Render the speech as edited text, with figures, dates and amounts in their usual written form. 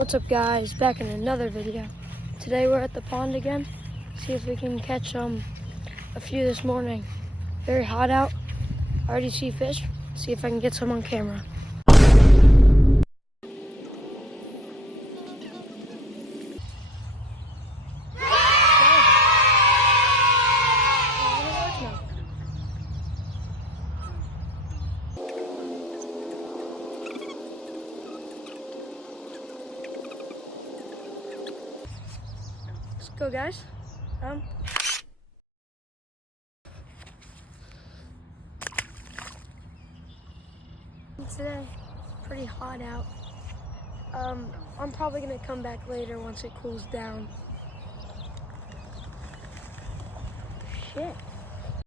What's up guys, back in another video. Today we're at the pond again. See if we can catch a few this morning. Very hot out. I already see fish. See if I can get some on camera. Let's go guys. Today, pretty hot out. I'm probably gonna come back later once it cools down. Shit.